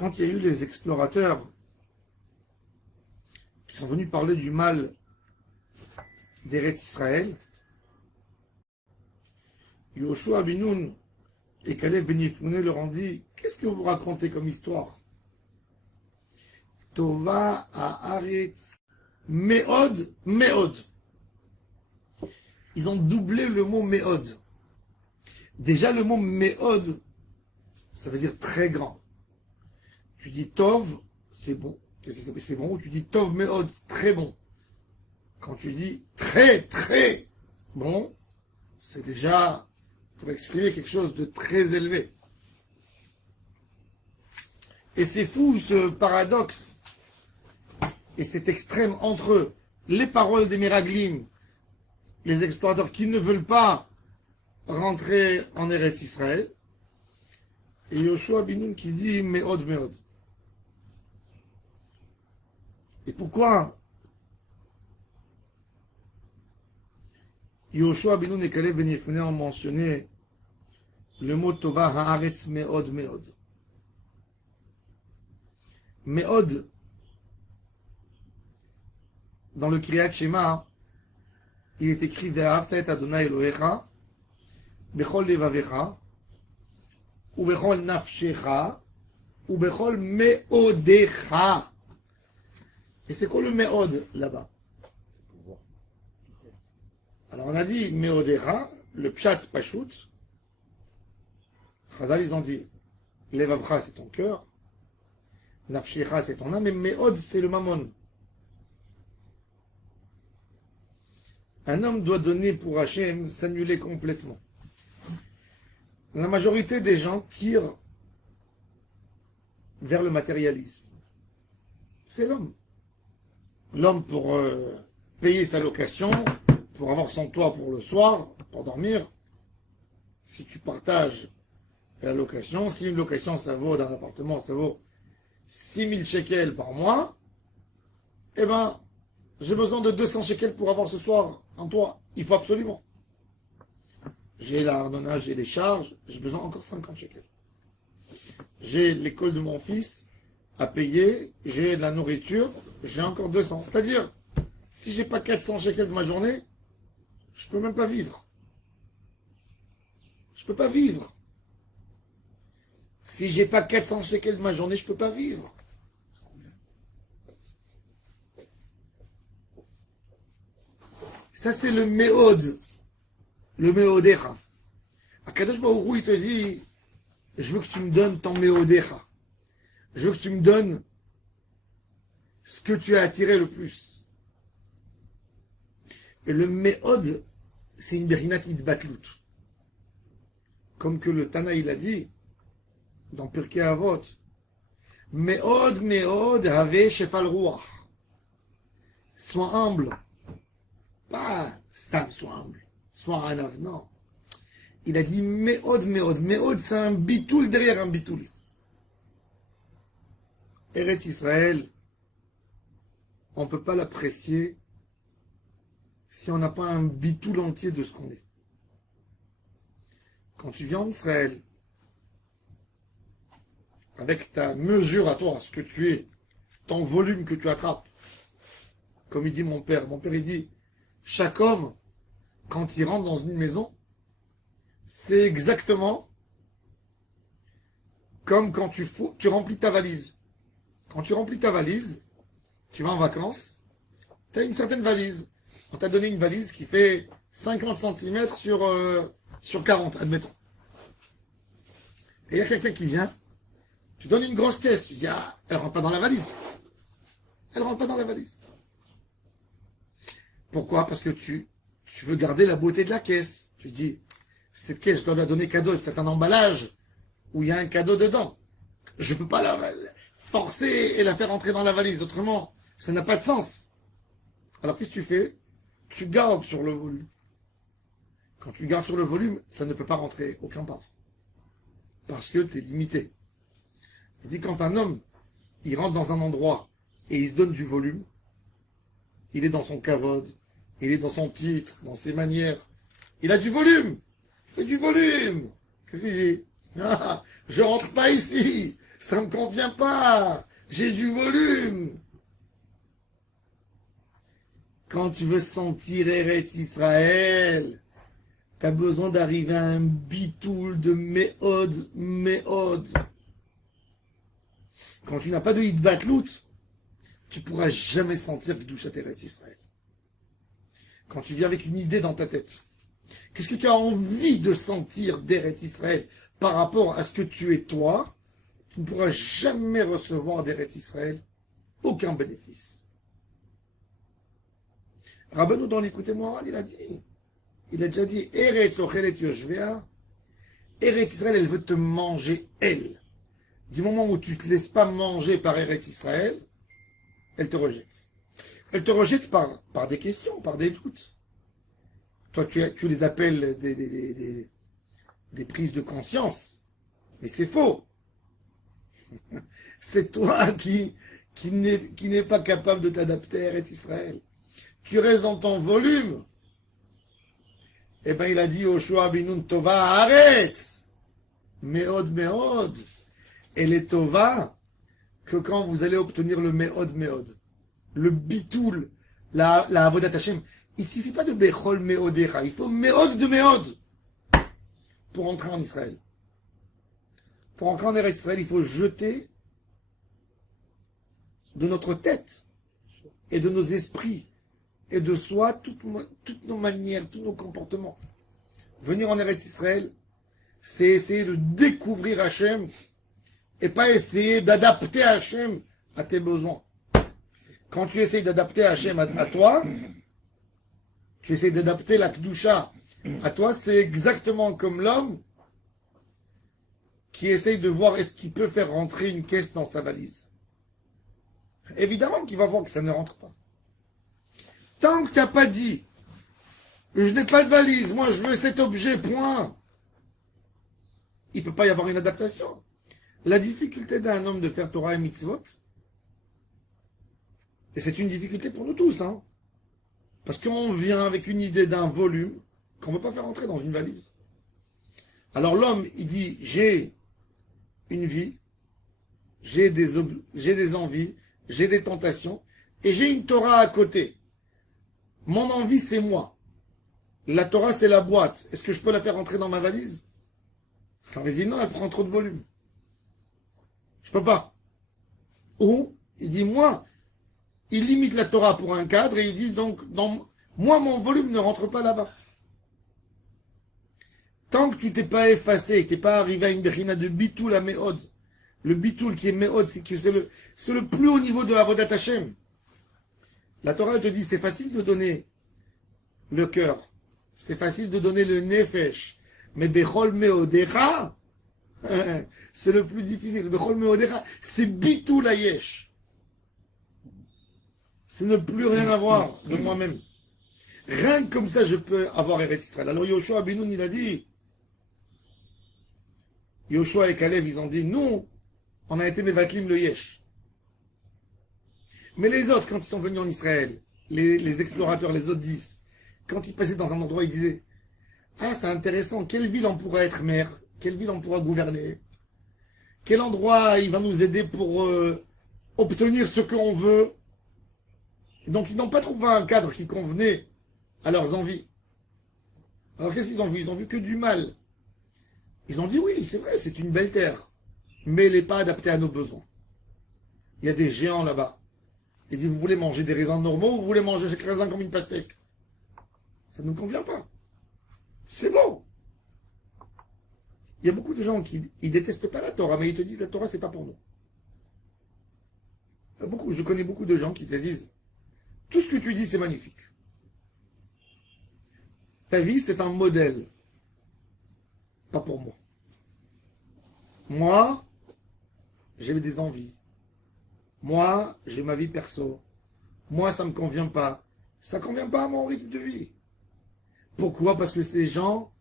quand il y a eu les explorateurs qui sont venus parler du mal d'Eretz Israël, Yoshua bin Nun et Caleb ben Yefouné leur ont dit: qu'est-ce que vous racontez comme histoire? Tova haaretz meod meod. Ils ont doublé le mot meod. Déjà le mot meod, ça veut dire très grand. Tu dis tov, c'est bon, c'est bon. Ou tu dis tov meod, très bon. Quand tu dis très très bon, c'est déjà pour exprimer quelque chose de très élevé. Et c'est fou ce paradoxe et cet extrême entre les paroles des Miraglim, les explorateurs qui ne veulent pas rentrer en Eretz Israël, et Yoshua bin Nun qui dit Meod Meod. Et pourquoi Yoshua bin Nun et Caleb ben Yefouné ont mentionné le mot Tova haaretz Meod Meod? Meod, dans le Kriyat Shema, il est écrit Ve'ahavta et Adonai Elohecha bechol levavecha ou bechol nafshecha ou bechol meodecha. Et c'est quoi le meod là-bas? Alors on a dit meodecha, le pshat pashut. Chazal ils ont dit levavcha c'est ton cœur, nafshecha c'est ton âme, et meod c'est le mammon. Un homme doit donner pour Hachem, s'annuler complètement. La majorité des gens tirent vers le matérialisme. C'est l'homme. L'homme pour payer sa location, pour avoir son toit pour le soir, pour dormir. Si tu partages la location, si une location ça vaut d'un appartement, ça vaut 6000 shekels par mois, eh ben, j'ai besoin de 200 shekels pour avoir ce soir un toit. Il faut absolument. J'ai l'ardonnage, j'ai les charges, j'ai besoin encore 50 shekels. J'ai l'école de mon fils à payer, j'ai de la nourriture, j'ai encore 200. C'est-à-dire, si j'ai pas 400 shekels de ma journée, je peux même pas vivre. Je peux pas vivre. Si j'ai pas 400 shekels de ma journée, je peux pas vivre. Ça, c'est le méod. Le méodécha. Akadosh Baruch Hu, il te dit, je veux que tu me donnes ton méodécha. Je veux que tu me donnes ce que tu as attiré le plus. Et le méod, c'est une berinat idbatlut. Comme que le Tana, il a dit, dans Pirkei Avot, méod, méod, have shefal ruach. Sois humble. Pas stam, sois humble. Sois un avenant. Il a dit méod, méod. Méod, c'est un bitoul derrière un bitoul. Eretz Israël, on ne peut pas l'apprécier si on n'a pas un bitoul entier de ce qu'on est. Quand tu viens en Israël, avec ta mesure à toi, ce que tu es, ton volume que tu attrapes, comme il dit mon père il dit, chaque homme, quand il rentre dans une maison, c'est exactement comme quand tu remplis ta valise. Quand tu remplis ta valise, tu vas en vacances, tu as une certaine valise. On t'a donné une valise qui fait 50 cm sur 40, admettons. Et il y a quelqu'un qui vient, tu donnes une grosse caisse, tu dis, ah, elle rentre pas dans la valise. Elle rentre pas dans la valise. Pourquoi? Parce que tu veux garder la beauté de la caisse. Tu dis, cette caisse, je dois la donner cadeau, c'est un emballage où il y a un cadeau dedans. Je ne peux pas la forcer et la faire entrer dans la valise. Autrement, ça n'a pas de sens. Alors qu'est-ce que tu fais? Tu gardes sur le volume. Quand tu gardes sur le volume, ça ne peut pas rentrer aucun part. Parce que tu es limité. Il dit, quand un homme, il rentre dans un endroit et il se donne du volume, il est dans son kavod, il est dans son titre, dans ses manières. Il a du volume. Il fait du volume. Qu'est-ce qu'il dit? Ah, je rentre pas ici. Ça ne me convient pas. J'ai du volume. Quand tu veux sentir Eretz Israël, tu as besoin d'arriver à un bitoul de méod. Quand tu n'as pas de hitbatlout, tu pourras jamais sentir Kedushat Eretz Israël. Quand tu viens avec une idée dans ta tête, qu'est-ce que tu as envie de sentir d'Eretz Israël par rapport à ce que tu es toi, tu ne pourras jamais recevoir d'Eretz Israël aucun bénéfice. Rabbeinu dans l'Écoutez Moharan, il a déjà dit, Eretz Ochelet Yoshvea, Eretz Israël, elle veut te manger, elle. Du moment où tu ne te laisses pas manger par Eretz Israël, elle te rejette. Elle te rejette par des questions, par des doutes. Toi, tu les appelles des prises de conscience. Mais c'est faux. C'est toi qui n'est pas capable de t'adapter à Eretz Israël. Tu restes dans ton volume. Eh bien, il a dit Yoshua binun tova haaretz. Meod. Et les tova, que quand vous allez obtenir le meod. Le bitoul, la avodat Hashem, il ne suffit pas de bechol meodecha, il faut meod de meod pour entrer en Israël. Pour entrer en Eretz Israël, il faut jeter de notre tête et de nos esprits et de soi toutes nos manières, tous nos comportements. Venir en Eretz Israël, c'est essayer de découvrir Hashem et pas essayer d'adapter Hashem à tes besoins. Quand tu essayes d'adapter Hashem à toi, tu essayes d'adapter la Kedusha à toi, c'est exactement comme l'homme qui essaye de voir est-ce qu'il peut faire rentrer une caisse dans sa valise. Évidemment qu'il va voir que ça ne rentre pas. Tant que tu n'as pas dit je n'ai pas de valise, moi je veux cet objet, point. Il ne peut pas y avoir une adaptation. La difficulté d'un homme de faire Torah et Mitzvot, et c'est une difficulté pour nous tous, hein, parce qu'on vient avec une idée d'un volume qu'on ne veut pas faire entrer dans une valise. Alors l'homme, il dit, j'ai une vie, j'ai des envies, j'ai des tentations, et j'ai une Torah à côté. Mon envie, c'est moi. La Torah, c'est la boîte. Est-ce que je peux la faire entrer dans ma valise? Alors il dit, non, elle prend trop de volume. Je peux pas. Ou, il dit, moi, il limite la Torah pour un cadre, et il dit, donc, moi, mon volume ne rentre pas là-bas. Tant que tu t'es pas effacé, que tu n'es pas arrivé à une bechina de bitoul à méod, le bitoul qui est méod, c'est le plus haut niveau de avodat Hashem. La Torah te dit, c'est facile de donner le cœur, c'est facile de donner le nefesh, mais bechol meodecha, c'est le plus difficile. Bechol meodecha, c'est bitoul à yesh. C'est ne plus rien avoir de moi-même. Rien que comme ça, je peux avoir Eretz Israël. Alors Yoshua Benoun, il a dit, Yoshua et Kalev, ils ont dit, nous, on a été Mevatlim le Yesh. Mais les autres, quand ils sont venus en Israël, les explorateurs, les autres 10, quand ils passaient dans un endroit, ils disaient, ah, c'est intéressant, quelle ville on pourra être maire? Quelle ville on pourra gouverner? Quel endroit il va nous aider pour obtenir ce qu'on veut? Et donc, ils n'ont pas trouvé un cadre qui convenait à leurs envies. Alors, qu'est-ce qu'ils ont vu? Ils ont vu que du mal. Ils ont dit, oui, c'est vrai, c'est une belle terre, mais elle n'est pas adaptée à nos besoins. Il y a des géants là-bas. Il dit, vous voulez manger des raisins normaux ou vous voulez manger chaque raisin comme une pastèque? Ça ne nous convient pas. C'est bon. Il y a beaucoup de gens qui ne détestent pas la Torah, mais ils te disent, la Torah, c'est pas pour nous. Je connais beaucoup de gens qui te disent, tout ce que tu dis, c'est magnifique. Ta vie, c'est un modèle. Pas pour moi. Moi, j'ai des envies. Moi, j'ai ma vie perso. Moi, ça ne me convient pas. Ça ne convient pas à mon rythme de vie. Pourquoi? Parce que ces gens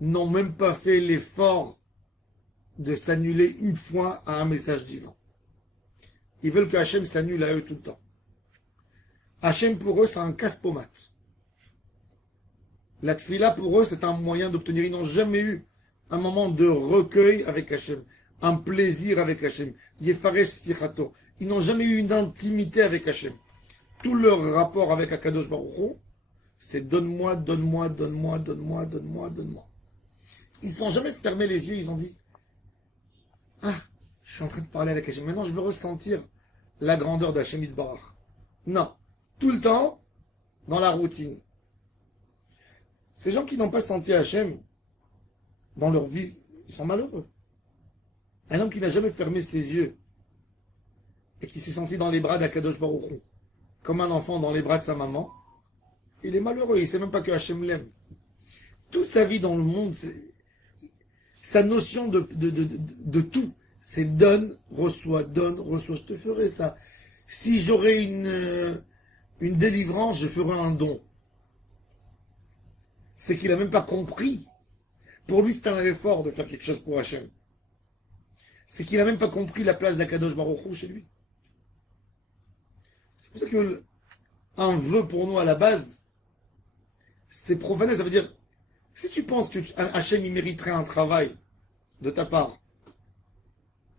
n'ont même pas fait l'effort de s'annuler une fois à un message divin. Ils veulent que Hachem s'annule à eux tout le temps. Hachem, pour eux, c'est un casse-pommade. La tfila, pour eux, c'est un moyen d'obtenir. Ils n'ont jamais eu un moment de recueil avec Hachem. un plaisir avec Hachem. Yefaresh sichato. Ils n'ont jamais eu une intimité avec Hachem. Tout leur rapport avec Akadosh Baruch Hu, c'est donne-moi, donne-moi, donne-moi, donne-moi, donne-moi, donne-moi. Ils ne sont jamais fermés les yeux, ils ont dit ah, je suis en train de parler avec Hachem. Maintenant, je veux ressentir la grandeur d'Hachem Yitbarach. Non. Tout le temps, dans la routine. Ces gens qui n'ont pas senti Hachem dans leur vie, ils sont malheureux. Un homme qui n'a jamais fermé ses yeux et qui s'est senti dans les bras d'Akadosh Baruch Hu, comme un enfant dans les bras de sa maman, il est malheureux, il ne sait même pas que Hachem l'aime. Toute sa vie dans le monde, sa notion de tout, c'est donne, reçois, je te ferai ça. Si j'aurais une délivrance, je ferai un don. C'est qu'il n'a même pas compris. Pour lui, c'est un effort de faire quelque chose pour Hachem. C'est qu'il n'a même pas compris la place d'Akadosh Baruch Hu chez lui. C'est pour ça que un vœu pour nous à la base, c'est profané. Ça veut dire, si tu penses que Hachem il mériterait un travail de ta part,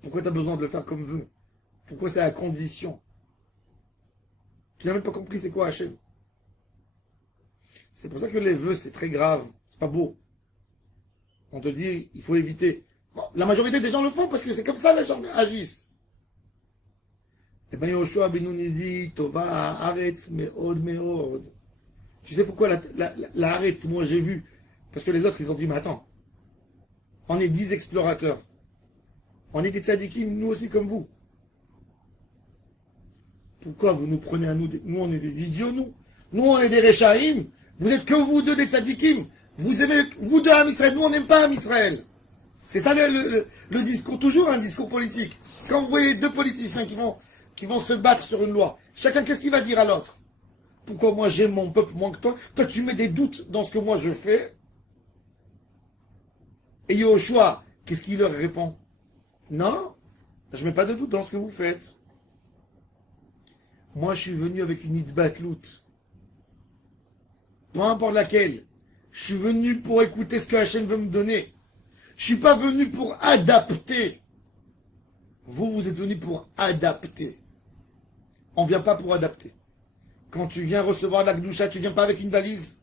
pourquoi tu as besoin de le faire comme vœu? Pourquoi c'est à condition? Tu n'as même pas compris c'est quoi Hachem. C'est pour ça que les vœux, c'est très grave. C'est pas beau. On te dit, il faut éviter. Bon, la majorité des gens le font parce que c'est comme ça les gens agissent. Eh bien, Yoshua ben Nun dit, Tova Haaretz meod meod. Tu sais pourquoi la Haaretz, moi j'ai vu. Parce que les autres, ils ont dit, mais attends, on est 10 explorateurs. On est des tzadikim, nous aussi comme vous. Pourquoi vous nous prenez à nous? Nous, on est des idiots, nous. Nous, on est des Rechaïm. Vous êtes que vous deux des tzadikim. Vous aimez, vous deux, Am Israël. Nous, on n'aime pas Am Israël. C'est ça le discours, toujours un discours politique. Quand vous voyez deux politiciens qui vont se battre sur une loi, chacun, qu'est-ce qu'il va dire à l'autre? Pourquoi moi j'aime mon peuple moins que toi? Toi, tu mets des doutes dans ce que moi je fais. Et Yoshua, qu'est-ce qu'il leur répond? Non, je ne mets pas de doute dans ce que vous faites. Moi, je suis venu avec une idbatlout. Peu importe laquelle. Je suis venu pour écouter ce que Hachem veut me donner. Je ne suis pas venu pour adapter. Vous êtes venu pour adapter. On ne vient pas pour adapter. Quand tu viens recevoir la Gdoucha, tu ne viens pas avec une valise.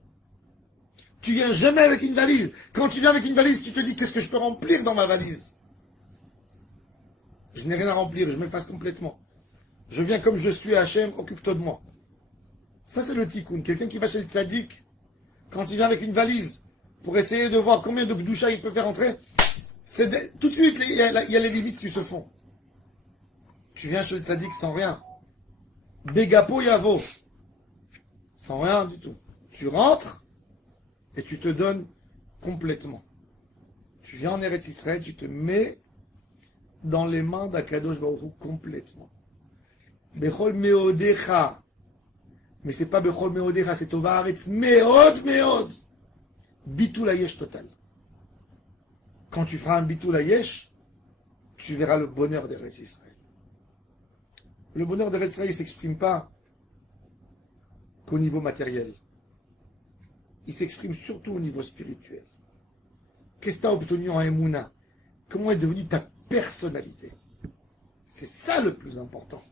Tu viens jamais avec une valise. Quand tu viens avec une valise, tu te dis qu'est-ce que je peux remplir dans ma valise. Je n'ai rien à remplir, je m'efface complètement. Je viens comme je suis, Hachem, occupe-toi de moi. Ça, c'est le tikkun. Quelqu'un qui va chez le tzaddik, quand il vient avec une valise, pour essayer de voir combien de gdoucha il peut faire entrer, tout de suite, il y a les limites qui se font. Tu viens chez le tzaddik sans rien. Bégapo yavo. Sans rien du tout. Tu rentres et tu te donnes complètement. Tu viens en Eretz Israël, tu te mets dans les mains d'Akadosh Baruch Hu complètement. Bechol meodecha. Mais c'est pas Bechol meodecha, c'est Tova Haaretz meod meod. Bitul hayesh total. Quand tu feras un bitul hayesh, tu verras le bonheur d'Eretz Israël. Le bonheur d'Eretz Israël ne s'exprime pas qu'au niveau matériel. Il s'exprime surtout au niveau spirituel. Qu'est-ce que tu as obtenu en Emouna? Comment est devenue ta personnalité? C'est ça le plus important.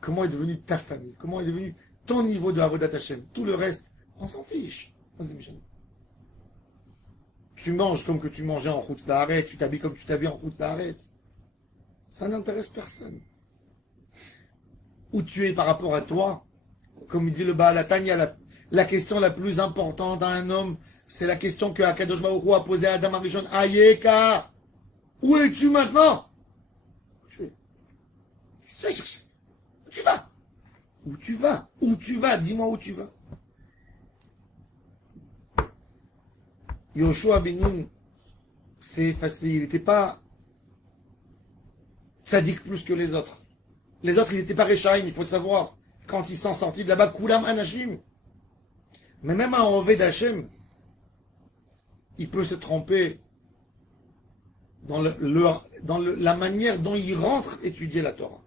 Comment est devenue ta famille? Comment est devenu ton niveau de Avodat Hashem? Tout le reste, on s'en fiche. Tu manges comme que tu mangeais en Chutz La'aretz, tu t'habilles comme tu t'habilles en Chutz La'aretz. Ça n'intéresse personne. Où tu es par rapport à toi, comme il dit le Baal HaTanya, la question la plus importante à un homme, c'est la question que Akadosh Baruch Hu a posée à Adam Arishon. Ayeka, où es-tu maintenant? Où tu vas? Où tu vas? Où tu vas? Dis-moi où tu vas. Yoshua ben Nun, c'est facile. Il n'était pas tzaddik plus que les autres. Les autres, ils n'étaient pas Rechaim, il faut savoir. Quand ils sont sortis de là-bas, Kulam Anashim. Mais même un Oved Hashem, il peut se tromper dans la manière dont il rentre étudier la Torah.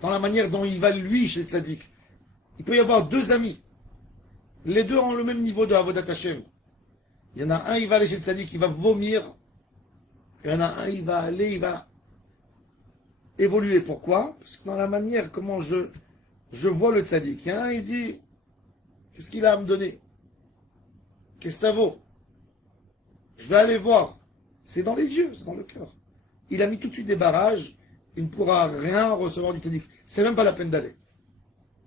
Dans la manière dont il va, lui, chez le tzaddik. Il peut y avoir deux amis. Les deux ont le même niveau de Avodat Hashem. Il y en a un, il va aller chez le tzaddik, il va vomir. Il y en a un, il va aller, il va évoluer. Pourquoi? Parce que dans la manière comment je vois le tzaddik, il dit, qu'est-ce qu'il a à me donner? Qu'est-ce que ça vaut? Je vais aller voir. C'est dans les yeux, c'est dans le cœur. Il a mis tout de suite des barrages, il ne pourra rien recevoir du tzaddik. C'est même pas la peine d'aller.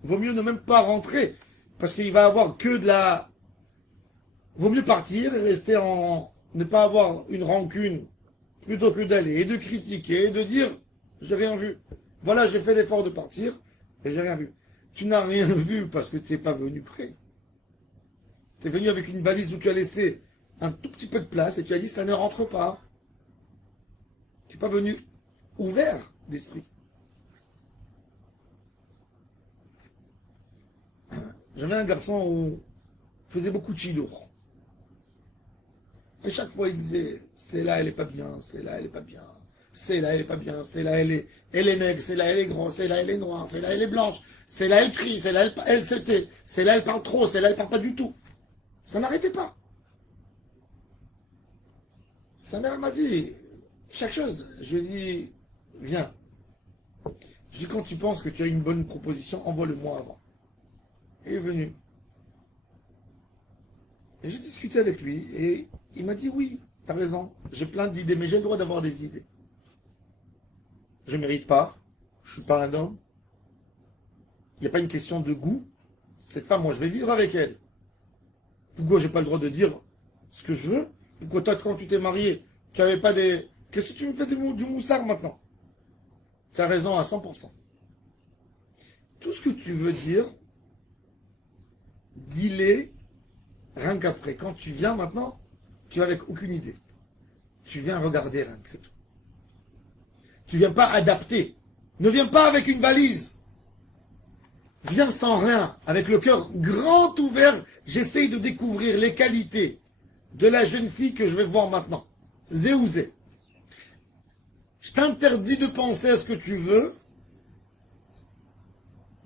Vaut mieux ne même pas rentrer, parce qu'il va avoir que de la... Vaut mieux partir et rester en... ne pas avoir une rancune, plutôt que d'aller et de critiquer et de dire, j'ai rien vu. Voilà, j'ai fait l'effort de partir et j'ai rien vu. Tu n'as rien vu parce que tu n'es pas venu prêt. Tu es venu avec une valise où tu as laissé un tout petit peu de place et tu as dit, ça ne rentre pas. Tu n'es pas venu ouvert d'esprit. J'avais un garçon où il faisait beaucoup de chidour. Et chaque fois, il disait, c'est là, elle est pas bien, c'est là, elle est pas bien, c'est là, elle est pas bien, c'est là, elle est maigre, c'est là, elle est grosse, c'est là, elle est noire, c'est là, elle est blanche, c'est là, elle crie, c'est là, elle c'était, c'est là, elle parle trop, c'est là, elle parle pas du tout. Ça n'arrêtait pas. Sa mère m'a dit, chaque chose, je lui ai dit, viens. Je lui ai dit, quand tu penses que tu as une bonne proposition, envoie-le-moi avant. Il est venu. Et j'ai discuté avec lui et il m'a dit oui, t'as raison, j'ai plein d'idées, mais j'ai le droit d'avoir des idées. Je ne mérite pas, je ne suis pas un homme. Il n'y a pas une question de goût. Cette femme, moi, je vais vivre avec elle. Pourquoi j'ai pas le droit de dire ce que je veux? Pourquoi toi, quand tu t'es marié, tu n'avais pas des... Qu'est-ce que tu me fais du moussard maintenant? Tu as raison à 100%. Tout ce que tu veux dire, dis-le rien qu'après. Quand tu viens maintenant, tu vas avec aucune idée. Tu viens regarder rien que c'est tout. Tu viens pas adapter. Ne viens pas avec une valise. Viens sans rien, avec le cœur grand ouvert. J'essaye de découvrir les qualités de la jeune fille que je vais voir maintenant. Zéouzé. Je t'interdis de penser à ce que tu veux.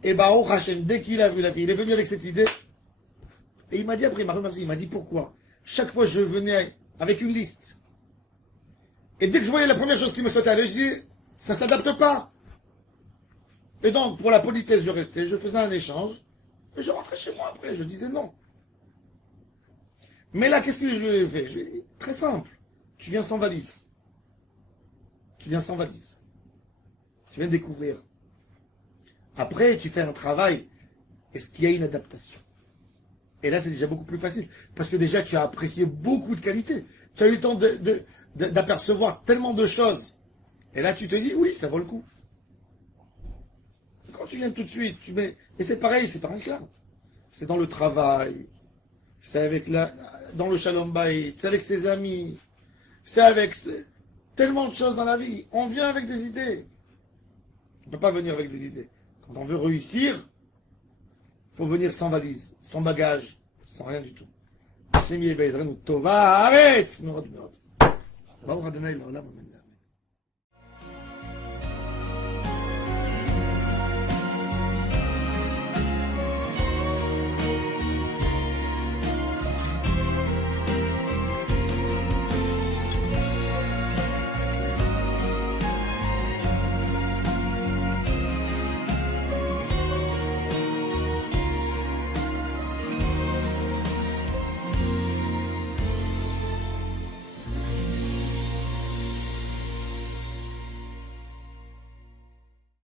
Et bah, oh Hachem, dès qu'il a vu la fille, il est venu avec cette idée. Et il m'a dit après, il m'a remercié, il m'a dit pourquoi. Chaque fois, je venais avec une liste. Et dès que je voyais la première chose qui me sautait à l'œil, je dis, ça ne s'adapte pas. Et donc, pour la politesse, je restais, je faisais un échange, et je rentrais chez moi après, je disais non. Mais là, qu'est-ce que je lui ai fait? Je lui ai dit, très simple, tu viens sans valise. Tu viens sans valise. Tu viens découvrir. Après, tu fais un travail. Est-ce qu'il y a une adaptation? Et là, c'est déjà beaucoup plus facile. Parce que déjà, tu as apprécié beaucoup de qualités. Tu as eu le temps d'apercevoir tellement de choses. Et là, tu te dis, oui, ça vaut le coup. Quand tu viens tout de suite, tu mets... Et c'est pareil, c'est pas un cas. C'est dans le travail. C'est avec dans le shalom bayit. C'est avec ses amis. C'est avec tellement de choses dans la vie. On vient avec des idées. On ne peut pas venir avec des idées. Quand on veut réussir, il faut venir sans valise, sans bagage, sans rien du tout. Hashem yeh be'ezrenu tova haaretz. Baruch Adonai l'olam, amen.